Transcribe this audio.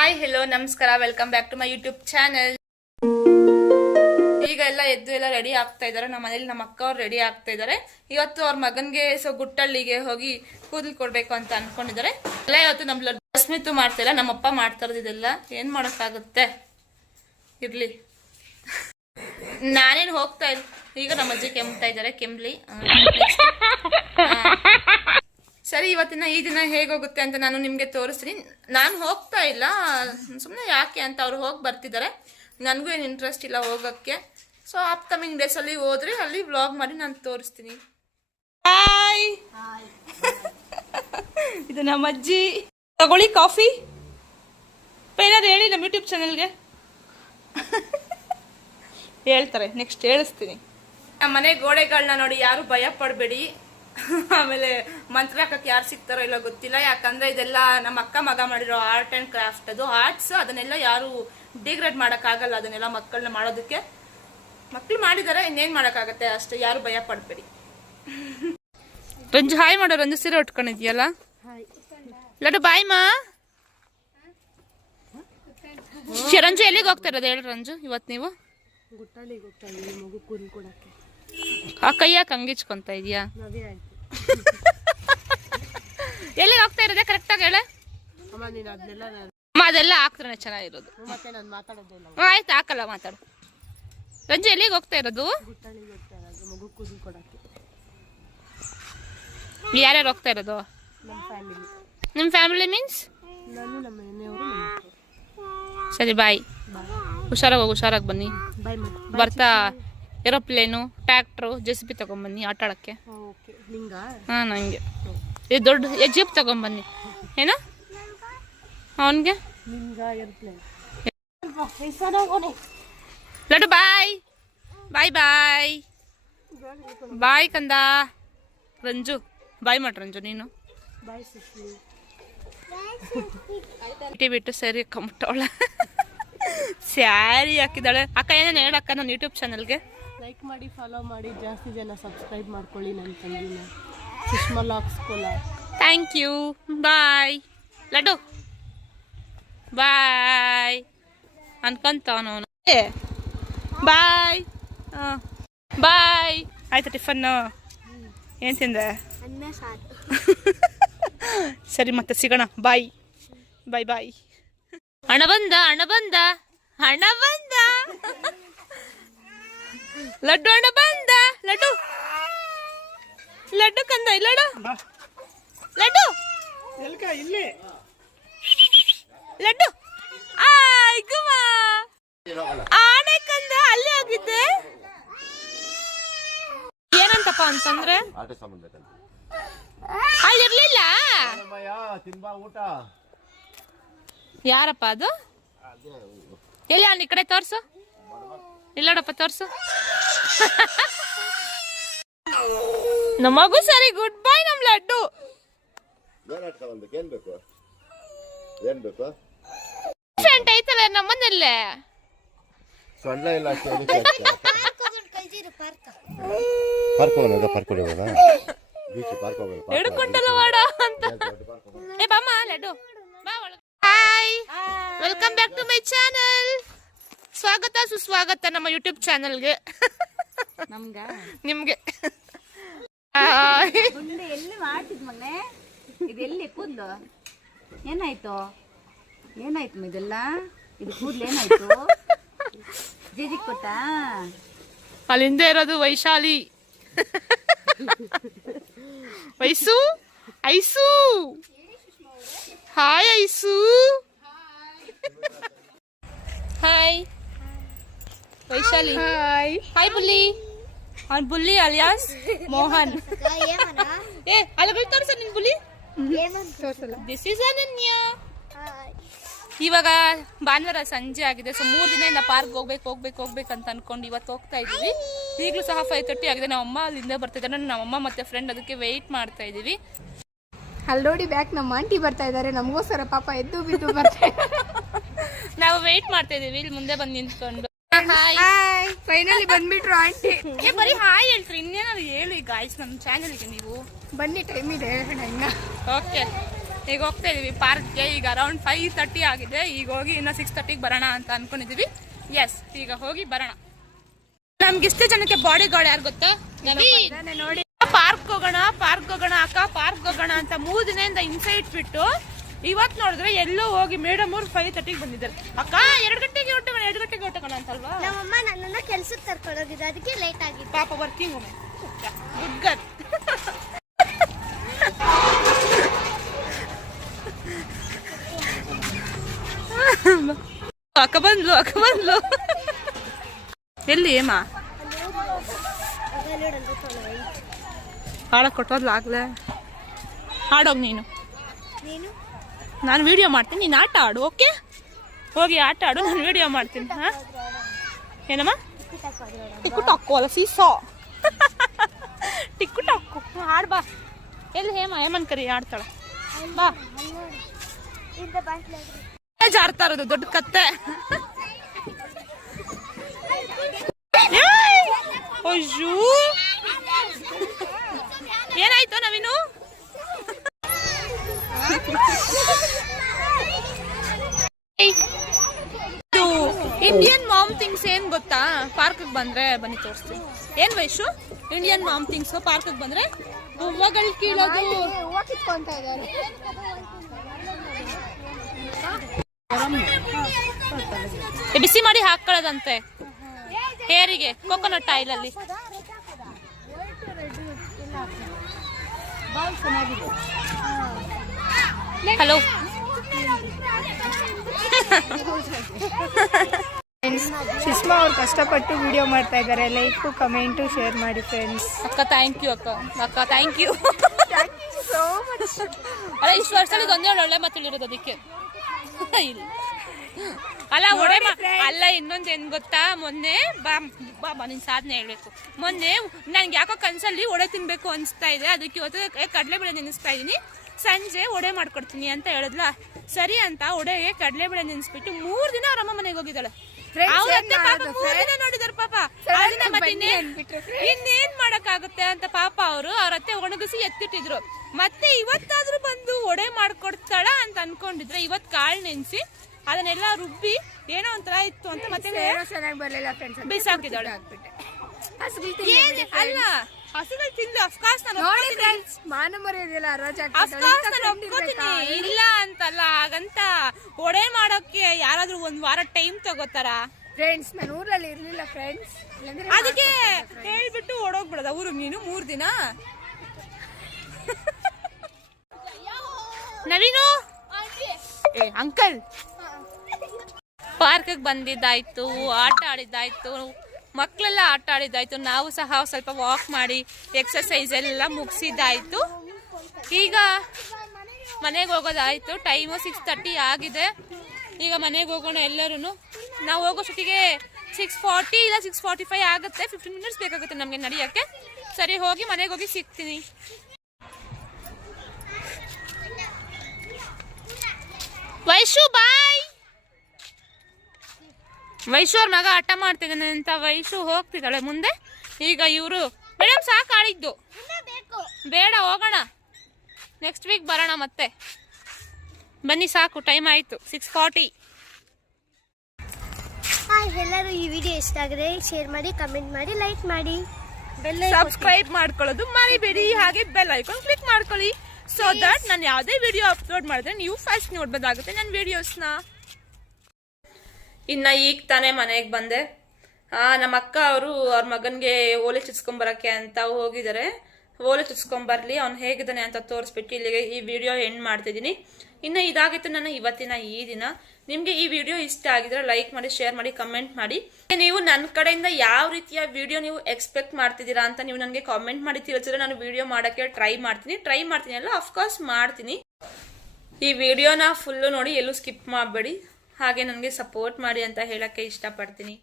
Hi hello ನಮಸ್ಕಾರ, welcome back to my YouTube channel. ಈಗ ಎಲ್ಲ ಎದ್ದು ಎಲ್ಲ ರೆಡಿ ಆಗ್ತಾ ಇದಾರೆ. ನಮ್ಮ ಮನೇಲಿ ನಮ್ಮ ಅಕ್ಕ ಅವ್ರು ರೆಡಿ ಆಗ್ತಾ ಇದಾರೆ. ಇವತ್ತು ಅವ್ರ ಮಗನ್ಗೆ ಗುಟ್ಟಳ್ಳಿಗೆ ಹೋಗಿ ಕೂದಲು ಕೊಡ್ಬೇಕು ಅಂತ ಅನ್ಕೊಂಡಿದ್ದಾರೆ. ಎಲ್ಲ ಇವತ್ತು ನಮ್ಮ ರಶ್ಮಿತು ಮಾಡ್ತಿಲ್ಲ, ನಮ್ಮಪ್ಪ ಮಾಡ್ತಾರದು. ಇದೆಲ್ಲ ಏನ್ ಮಾಡಕ್ಕಾಗುತ್ತೆ, ಇರ್ಲಿ. ನಾನೇನು ಹೋಗ್ತಾ ಇಲ್ಲ. ಈಗ ನಮ್ಮ ಅಜ್ಜಿ ಕೆಮ್ತಾ ಇದ್ದಾರೆ, ಕೆಮ್ಲಿ. ಸರಿ, ಇವತ್ತಿನ ಈ ದಿನ ಹೇಗೋಗುತ್ತೆ ಅಂತ ನಾನು ನಿಮ್ಗೆ ತೋರಿಸ್ತೀನಿ. ನಾನು ಹೋಗ್ತಾ ಇಲ್ಲ, ಸುಮ್ಮನೆ ಯಾಕೆ ಅಂತ ಅವ್ರು ಹೋಗಿ ಬರ್ತಿದ್ದಾರೆ. ನನಗೂ ಏನು ಇಂಟ್ರೆಸ್ಟ್ ಇಲ್ಲ ಹೋಗೋಕ್ಕೆ. ಸೊ ಅಪ್ಕಮಿಂಗ್ ಡೇಸ್ ಅಲ್ಲಿ ಹೋದ್ರೆ ಅಲ್ಲಿ ವ್ಲಾಗ್ ಮಾಡಿ ನಾನು ತೋರಿಸ್ತೀನಿ. ಹಾಯ್, ಇದು ನಮ್ಮ ಅಜ್ಜಿ. ತಗೊಳ್ಳಿ ಕಾಫಿ. ಏನಾದ್ರು ಹೇಳಿ ನಮ್ಮ ಯೂಟ್ಯೂಬ್ ಚಾನೆಲ್ಗೆ. ಹೇಳ್ತಾರೆ, ನೆಕ್ಸ್ಟ್ ಹೇಳಿಸ್ತೀನಿ. ನಮ್ಮ ಮನೆ ಗೋಡೆಗಳನ್ನ ನೋಡಿ ಯಾರು ಭಯ ಪಡಬೇಡಿ. ಆಮೇಲೆ ಮಂತ್ರ ಹಾಕಕ್ಕೆ ಯಾರು ಸಿಗ್ತಾರೋ ಇಲ್ಲ ಗೊತ್ತಿಲ್ಲ. ಯಾಕಂದ್ರೆ ಇದೆಲ್ಲ ನಮ್ಮ ಅಕ್ಕ ಮಗ ಮಾಡಿರೋ ಆರ್ಟ್ ಅಂಡ್ ಕ್ರಾಫ್ಟ್. ಅದು ಆರ್ಟ್ಸ್, ಅದನ್ನೆಲ್ಲ ಯಾರು ಡಿಗ್ರೇಡ್ ಮಾಡಕ್ ಆಗಲ್ಲ. ಅದನ್ನೆಲ್ಲ ಮಕ್ಕಳನ್ನ ಮಾಡೋದಕ್ಕೆ ಮಕ್ಳು ಮಾಡಿದಾರೆ, ಇನ್ನೇನ್ ಮಾಡಕ್ಕಾಗತ್ತೆ ಅಷ್ಟೇ. ಯಾರು ಭಯ ಪಡ್ಬೇಡಿ. ರಂಜು ಹಾಯ್ ಮಾಡೋ. ರಂಜು ಸೀರೆ ಉಟ್ಕೊಂಡಿದ್ಯಲ್ಲ. ಲಡ್ಡು ಬಾಯ್ ಮಾ. ರಂಜು ಎಲ್ಲಿಗೆ ಹೋಗ್ತಾ ಇರೋದು ಹೇಳಿ ರಂಜು ಇವತ್ತು ನೀವು? ಆ ಕೈಯಾಕ ಹಂಗಿಚ್ಕೊಂತ ಇದೀಯಾ? ಎಲ್ಲಿಗೆ ಹೋಗ್ತಾ ಇರೋದೇ ಕರೆಕ್ಟಾಗಿ ಹೇಳ. ಅದೆಲ್ಲ ಹಾಕ್ದ್ರೆ ಚೆನ್ನಾಗಿರೋದು. ಆಯ್ತು, ಹಾಕಲ್ಲ, ಮಾತಾಡು. ರಂಜು ಎಲ್ಲಿಗೆ ಹೋಗ್ತಾ ಇರೋದು? ಯಾರ್ಯಾರು ಹೋಗ್ತಾ ಇರೋದು? ನಿಮ್ಮ ಫ್ಯಾಮಿಲಿ ಮೀನ್ಸ್? ಸರಿ, ಬಾಯ್. ಹುಷಾರಾಗಿ ಹೋಗಿ, ಹುಷಾರಾಗಿ ಬನ್ನಿ. ಬರ್ತಾ ಏರೋಪ್ಲೇನು, ಟ್ರ್ಯಾಕ್ಟ್ರು, JCB ತಗೊಂಡ್ಬನ್ನಿ ಆಟ ಆಡಕ್ಕೆ. ಹಾಂ, ನಂಗೆ ಇದು ದೊಡ್ಡ ಜೀಪ್ ತಗೊಂಡ್ಬನ್ನಿ. ಏನ ಅವನಿಗೆ? ಲಡ್ಡು ಬಾಯ್ ಬಾಯ್ ಬಾಯ್ ಬಾಯ್ ಕಂದ. ರಂಜು ಬಾಯ್ ಮಾಡ್ರಿ. ರಂಜು ನೀನು ಬಿಟ್ಟು ಸರಿ ಕಂಬಿಟ್ಟವಳ. ಸ್ಯಾರಿ ಹಾಕಿದ್ದಾಳೆ. ಅಕ್ಕ ಏನೇನು ಹೇಳಕ್ಕ ನನ್ನ ಯೂಟ್ಯೂಬ್ ಚಾನಲ್ಗೆ? ಲೈಕ್ ಮಾಡಿ, ಫಾಲೋ ಮಾಡಿ, ಜಾಸ್ತಿ ಜನ ಸಬ್ಸ್ಕ್ರೈಬ್ ಮಾಡ್ಕೊಳ್ಳಿ ನನ್ನ ತಂಗಿನ ಸುಷ್ಮಾ ಲಾಕ್ಸ್ Kolar. Thank you. Bye Laddu, bye ಅನ್ಕೊಂತವನು. Bye bye. ಆಯ್ತಾ ಟಿಫನ್ನು? ಏನು ತಿಂದೆ? ಸರಿ, ಮತ್ತೆ ಸಿಗೋಣ. ಬಾಯ್ ಬಾಯ್ ಬಾಯ್. ಹಣ ಬಂದ, ಹಣ ಬಂದ, ಹಣ ಬಂದ. ಲಡ್ಡು ಹಣ ಬಂದ. ಲಡ್ಡು ಲಡ್ಡು ಕಂದ. ಲಡ್ಡು ಲಡ್ಡು ಲಡ್ಡು. ಆಯ್ ಗುಮ್ಮ. ಆನೆ ಕಂದ. ಅಲ್ಲಿ ಹೋಗಿದ್ದೆ. ಏನಂತಪ್ಪ ಅಂತಂದ್ರೆ ಅಲ್ಲಿರ್ಲಿಲ್ಲ. ಯಾರಪ್ಪ ಅದು? ಎಲ್ಲಿ ಅವನು? ಈ ಕಡೆ ತೋರ್ಸು. ಇಲ್ಲೋಡಪ್ಪ, ತೋರ್ಸು. ನಮಗೂ ಸರಿ. ಗುಡ್ ಬಾಯ್ ನಮ್ ಲಡ್ಡು. ಫ್ರೆಂಡ್ ಐತಲ್ಲ ನಮ್ಮನಲ್ಲೇ. ಹಿಡ್ಕೊಂಡಲ್ಲ ವಾಡ ಅಂತ. ಏ ಬಾಮ್ಮ ಲಡ್ಡು ಬಾ ಒಳಗೆ. Hi, welcome back to my channel. ಸ್ವಾಗತ ಸುಸ್ವಾಗತ ನಮ್ಮ ಯೂಟ್ಯೂಬ್ ಚಾನಲ್ಗೆ. ನಿಮ್ಗೆ ಎಲ್ಲಿ ಮಾಡ್ತಿದ್ ಮಗನೆ? ಇದೆಲ್ಲಿ ಕೂದ್ಲು? ಏನಾಯ್ತು? ಏನಾಯ್ತು ಇದೆಲ್ಲ? ಇದು ಕೂದ್ಲು ಏನಾಯ್ತು? ಜೇಜಿ ಕೊಟ್ಟ? ಅಲ್ಲಿ ಹಿಂದೆ ಇರೋದು Vaishali. Vaisu, Aisu. Hi Aisu. Hi Vaishali. Hi hi Bulli. ಅವ್ನು ಬುಲ್ಲಿ ಅಲಿಯಾಸ್ ಮೋಹನ್. ಏ ಅಲ್ಲಿ ತೋರಿಸ ನಿನ್ ಬುಲ್ಲಿ. ದಿಸ್ ಇಸ್ ಅನನ್ಯ. ಇವಾಗ ಭಾನುವಾರ ಸಂಜೆ ಆಗಿದೆ. ಸೊ 3 ದಿನದಿಂದ ಪಾರ್ಕ್ ಹೋಗ್ಬೇಕು ಅಂತ ಅನ್ಕೊಂಡು ಇವತ್ತು ಹೋಗ್ತಾ ಇದೀವಿ. ಈಗಲೂ ಸಹ 5:30 ಆಗಿದೆ. ನಮ್ಮಮ್ಮ ಅಲ್ಲಿಂದ ಬರ್ತಿದ್ದಾರೆ. ನಮ್ಮಮ್ಮ ಮತ್ತೆ ಫ್ರೆಂಡ್ ಅದಕ್ಕೆ ವೆಯ್ಟ್ ಮಾಡ್ತಾ ಇದೀವಿ. ಅಲ್ಲಿ ನೋಡಿ ಬ್ಯಾಕ್ ನಮ್ಮ ಆಂಟಿ ಬರ್ತಾ ಇದ್ದಾರೆ. ನಮಗೋಸ್ಕರ ಪಾಪ ಎದ್ದು ಬಿದ್ದು ಬರ್ತಾ ಇದ್ದಾರೆ. ನಾವು ವೆಯ್ಟ್ ಮಾಡ್ತಾ ಇದೀವಿ. ಇಲ್ಲಿ ಮುಂದೆ ಬಂದು ನಿಂತ್ಕೊಂಡು. ಹಾಯ್, ಫೈನಲಿ ಬಂದ್ಬಿಟ್ರು ಆಂಟಿ. ಬರೀ ಹಾಯ್ ಹೇಳ್ರಿ, ಇನ್ನೇನಾದ್ರು ಹೇಳಿ ಗಾಯ್ಸ್ ನಮ್ಮ ಚಾನಲ್ಗೆ. ನೀವು ಬನ್ನಿ, ಟೈಮ್ ಇದೆ. ಓಕೆ, ಈಗ ಹೋಗ್ತಾ ಇದೀವಿ ಪಾರ್ಕ್ಗೆ. ಈಗ ಅರೌಂಡ್ 5:30 ಆಗಿದೆ. ಈಗ ಹೋಗಿ ಇನ್ನು 6:30ಗೆ ಬರೋಣ ಅಂತ ಅನ್ಕೊಂಡಿದೀವಿ. ಎಸ್, ಈಗ ಹೋಗಿ ಬರೋಣ. ನಮ್ಗೆ ಇಷ್ಟೇ ಜನಕ್ಕೆ ಬಾಡಿ ಗಾರ್ಡ್ ಯಾರು ಗೊತ್ತಾ? ನೋಡಿ, ಪಾರ್ಕ್ ಹೋಗೋಣ ಅಕ್ಕ, ಪಾರ್ಕ್ ಹೋಗೋಣ ಅಂತ 3 ದಿನದಿಂದ ಹಿಂಸೆ ಇಟ್ಬಿಟ್ಟು ಇವತ್ತು ನೋಡಿದ್ರೆ ಎಲ್ಲೋ ಹೋಗಿ ಮೇಡಮ್ ಅವ್ರು 5:30ಗೆ ಬಂದಿದ್ದಾರೆ. ಅಕ್ಕ 2 ಗಂಟೆಗೆ ಹೊಟ್ಟೋಗೋಣ ಅಂತಲ್ವಾ? ನಮ್ಮಮ್ಮ ನನ್ನನ್ನ ಕೆಲ್ಸಕ್ಕೆ ಕರ್ಕೊಂಡೋಗಿದ್ದು, ಅದಕ್ಕೆ ಲೇಟ್ ಆಗಿದೆ. ಪಾಪ ವರ್ಕಿಂಗ್ ವುಮೆನ್, ಗುಡ್ ಗರ್ಲ್. ಅಕ್ಕ ಬಂದ್ಲು. ಎಲ್ಲಿ ಏಮ ಹಾಡಕ್ ಕೊಟ್ಟೋದ್ಲ ಆಗ್ಲೇ? ಹಾಡೋಗ್ ನೀನು. ನಾನು ವಿಡಿಯೋ ಮಾಡ್ತೀನಿ, ನೀನು ಆಟ ಆಡು. ಓಕೆ, ಹೋಗಿ ಆಟ ಆಡು, ನಾನು ವಿಡಿಯೋ ಮಾಡ್ತೀನಿ. ಹಾ, ಏನಮ್ಮ? ಟಿಕ್ಕು ಟಾಕು ಅಲ್ಲ, ಸೀಸೋ. ಟಿಕ್ಕು ಟಾಕು ಆಡ್ ಬಾ. ಎಲ್ಲಿ ಹೇಮನ್ ಕರಿ ಆಡ್ತಾಳ ಬಾ. ಜಾರ್ತಾ ಇರೋದು ದೊಡ್ಡ ಕತ್ತೆ. ಅಯ್ಯೋ, ಏನಾಯ್ತು ನವೀನು? ಇಂಡಿಯನ್ ಮಾಮ್ ಥಿಂಗ್ಸ್ ಏನ್ ಗೊತ್ತಾ? ಪಾರ್ಕ್ ಬಂದ್ರೆ ಬನ್ನಿ ತೋರಿಸ್ತೀನಿ. ಏನ್ ವಯಸ್ಸು ಇಂಡಿಯನ್ ಮಾಮ್ ಥಿಂಗ್ಸ್ ಪಾರ್ಕ್ ಬಂದ್ರೆ ಹೂವಗಳು ಕೀಳೋದು, ಹೂವ ಕಿತ್ಕೊಂತ ಇದ್ದಾರೆ. ಬಿಸಿ ಮಾಡಿ ಹಾಕೊಳ್ಳೋದಂತೆ ಹೇರಿಗೆ, ಕೋಕೋನಟ್ ಆಯಿಲ್ ಅಲ್ಲಿ. ಹಲೋ ಸುಷ್ಮಾ ಅವ್ರು ಕಷ್ಟಪಟ್ಟು ವಿಡಿಯೋ ಮಾಡ್ತಾ ಇದ್ದಾರೆ. ಲೈಕ್, ಕಮೆಂಟು, ಶೇರ್ ಮಾಡಿ ಫ್ರೆಂಡ್ಸ್. ಅಕ್ಕ ಥ್ಯಾಂಕ್ ಯು. ಅಕ್ಕ ಥ್ಯಾಂಕ್ ಯು ಸೋ ಮಚ್. ಅಲ್ಲ, ಇಷ್ಟು ವರ್ಷದಲ್ಲಿ ಒಂದೇ ಒಳ್ಳೆ ಮಾತಾಡಿರೋದು ಅದಕ್ಕೆ ಇಲ್ಲ. ಅಲ್ಲ ಅಲ್ಲ, ಇನ್ನೊಂದು ಏನ್ ಗೊತ್ತಾ? ಮೊನ್ನೆ ಬಾ ನಿನ್ ಸಾಧನೆ ಹೇಳ್ಬೇಕು. ಮೊನ್ನೆ ನನ್ಗೆ ಯಾಕೋ ಕನ್ಸಲ್ಲಿ ಒಡೆ ತಿನ್ಬೇಕು ಅನ್ಸ್ತಾ ಇದೆ. ಅದಕ್ಕೆ ಇವತ್ತು ಕಡಲೆಬೇಳೆ ನೆನೆಸ್ತಾ ಇದೀನಿ, ಸಂಜೆ ಒಡೆ ಮಾಡ್ಕೊಡ್ತೀನಿ ಅಂತ ಹೇಳಿದ್ಲ. ಸರಿ ಅಂತ ಒಡೆಗೆ ಕಡಲೆಬೇಳೆ ನೆನೆಸ್ಬಿಟ್ಟು 3 ದಿನ ಅವ್ರಮ್ಮ ಮನೆಗೆ ಹೋಗಿದ್ದಾಳೆ. ನೋಡಿದಾರೆ ಪಾಪ. ಇನ್ನೇನ್ ಮಾಡಕ್ಕಾಗುತ್ತೆ ಅಂತ ಪಾಪ ಅವ್ರ ಅತ್ತೆ ಒಣಗಿಸಿ ಎತ್ತಿಟ್ಟಿದ್ರು. ಮತ್ತೆ ಇವತ್ತಾದ್ರೂ ಬಂದು ಒಡೆ ಮಾಡ್ಕೊಡ್ತಾಳ ಅಂತ ಅನ್ಕೊಂಡಿದ್ರೆ ಇವತ್ ಕಾಳು ನೆನ್ಸಿ ಅದನ್ನೆಲ್ಲ ರುಬ್ಬಿ ಏನೋ ಒಂಥರ ಇತ್ತು ಅಂತ ಮತ್ತೆ ಬಿಸಾಕಿದ್ದಾಳೆ. ಅಲ್ಲ, ಹಸುಗಳು ತಿಂದು ಅಫ್ಕೋರ್ಸ್ ನಾನು ಒಪ್ಕೋತೀನಿ, ಇಲ್ಲ ಅಂತಲ್ಲ. ಹಾಗಂತ ಒಡೆ ಮಾಡೋಕೆ ಯಾರಾದ್ರೂ 1 ವಾರ ಟೈಮ್ ತಗೋತಾರ ಫ್ರೆಂಡ್ಸ್? ನಾನು ಊರಲ್ಲಿ ಇರ್ಲಿಲ್ಲ ಫ್ರೆಂಡ್ಸ್, ಅದಕ್ಕೆ ಹೇಳ್ಬಿಟ್ಟು ಓಡೋಗ್ಬಿಡೋದ ಊರಿಗೆ ನೀನು 3 ದಿನ? ನವೀನು ಅಂಕಲ್, ಪಾರ್ಕ್ ಬಂದಿದ್ದಾಯ್ತು, ಆಟ ಆಡಿದ್ದಾಯ್ತು, ಮಕ್ಕಳೆಲ್ಲ ಆಟ ಆಡಿದ್ದಾಯ್ತು, ನಾವು ಸಹ ಸ್ವಲ್ಪ ವಾಕ್ ಮಾಡಿ ಎಕ್ಸರ್ಸೈಸ್ ಎಲ್ಲ ಮುಗಿಸಿದ್ದಾಯ್ತು. ಈಗ ಮನೆಗೆ ಹೋಗೋದಾಯ್ತು. ಟೈಮು 6:30 ಆಗಿದೆ. ಈಗ ಮನೆಗೆ ಹೋಗೋಣ ಎಲ್ಲರೂ. ನಾವು ಹೋಗೋಷ್ಟೊತ್ತಿಗೆ 6:40 ಇಲ್ಲ 6:45 ಆಗುತ್ತೆ. 15 ಮಿನಿಟ್ಸ್ ಬೇಕಾಗುತ್ತೆ ನಮಗೆ ನಡೆಯೋಕ್ಕೆ. ಸರಿ, ಹೋಗಿ ಮನೆಗೆ ಹೋಗಿ ಸಿಗ್ತೀನಿ. ವೈಶು ಬಾಯ್. ವೈಶು ಅವ್ರ ಮಗ ಆಟ ಮಾಡ್ತಿದ್ದಾನೆ ಅಂತ ವೈಶು ಹೋಗ್ತಿದ್ದಾಳೆ ಮುಂದೆ. ಈಗ ಇವರು ಮೇಡಮ್ ಸಾಕು ಆಡಿದ್ದು, ಬೇಡ ಹೋಗೋಣ, ನೆಕ್ಸ್ಟ್ ವೀಕ್ ಬರೋಣ ಮತ್ತೆ. ಬನ್ನಿ ಸಾಕು, ಟೈಮ್ ಆಯಿತು 6:40. ಎಲ್ಲರೂ ಈ ವಿಡಿಯೋ ಇಷ್ಟ ಆಗಿದೆ ಶೇರ್ ಮಾಡಿ, ಕಮೆಂಟ್ ಮಾಡಿ, ಲೈಕ್ ಮಾಡಿ, ಸಬ್ಸ್ಕ್ರೈಬ್ ಮಾಡ್ಕೊಳ್ಳೋದು ಮರಿಬೇಡಿ. ಹಾಗೆ ಬೆಲ್ ಐಕಾನ್ ಕ್ಲಿಕ್ ಮಾಡ್ಕೊಳ್ಳಿ, ಸೊ ದಟ್ ನಾನು ಯಾವುದೇ ವಿಡಿಯೋ ಅಪ್ಲೋಡ್ ಮಾಡಿದ್ರೆ ನೀವು ಫಸ್ಟ್ ನೋಡ್ಬೋದಾಗುತ್ತೆ ನನ್ನ ವಿಡಿಯೋಸ್ನ. ಇನ್ನ ಈಗ ತಾನೇ ಮನೆಗೆ ಬಂದೆ. ನಮ್ಮ ಅಕ್ಕ ಅವರು ಅವ್ರ ಮಗನ್ಗೆ ಓಲೆ ಚುಚ್ಕೊಂಬರಕ್ಕೆ ಅಂತ ಹೋಗಿದ್ದಾರೆ. ಓಲೆ ಚುಚ್ಕೊಂಬರ್ಲಿ, ಅವ್ನು ಹೇಗಿದ್ದಾನೆ ಅಂತ ತೋರಿಸ್ಬಿಟ್ಟು ಇಲ್ಲಿಗೆ ಈ ವಿಡಿಯೋ ಎಂಡ್ ಮಾಡ್ತಿದ್ದೀನಿ. ಇನ್ನು ಇದಾಗಿತ್ತು ನನ್ನ ಇವತ್ತಿನ ಈ ದಿನ. ನಿಮಗೆ ಈ ವಿಡಿಯೋ ಇಷ್ಟ ಆಗಿದ್ರೆ ಲೈಕ್ ಮಾಡಿ, ಶೇರ್ ಮಾಡಿ, ಕಮೆಂಟ್ ಮಾಡಿ. ನೀವು ನನ್ನ ಕಡೆಯಿಂದ ಯಾವ ರೀತಿಯ ವಿಡಿಯೋ ನೀವು ಎಕ್ಸ್ಪೆಕ್ಟ್ ಮಾಡ್ತಿದ್ದೀರಾ ಅಂತ ನೀವು ನನಗೆ ಕಾಮೆಂಟ್ ಮಾಡಿ ತಿಳಿಸಿದ್ರೆ ನಾನು ವಿಡಿಯೋ ಮಾಡೋಕ್ಕೆ ಟ್ರೈ ಮಾಡ್ತೀನಿ ಅಲ್ಲ, ಅಫ್ಕೋರ್ಸ್ ಮಾಡ್ತೀನಿ. ಈ ವಿಡಿಯೋನ ಫುಲ್ಲು ನೋಡಿ, ಎಲ್ಲೂ ಸ್ಕಿಪ್ ಮಾಡಬೇಡಿ. ಹಾಗೆ ನನಗೆ ಸಪೋರ್ಟ್ ಮಾಡಿ ಅಂತ ಹೇಳಕ್ಕೆ ಇಷ್ಟಪಡ್ತೀನಿ.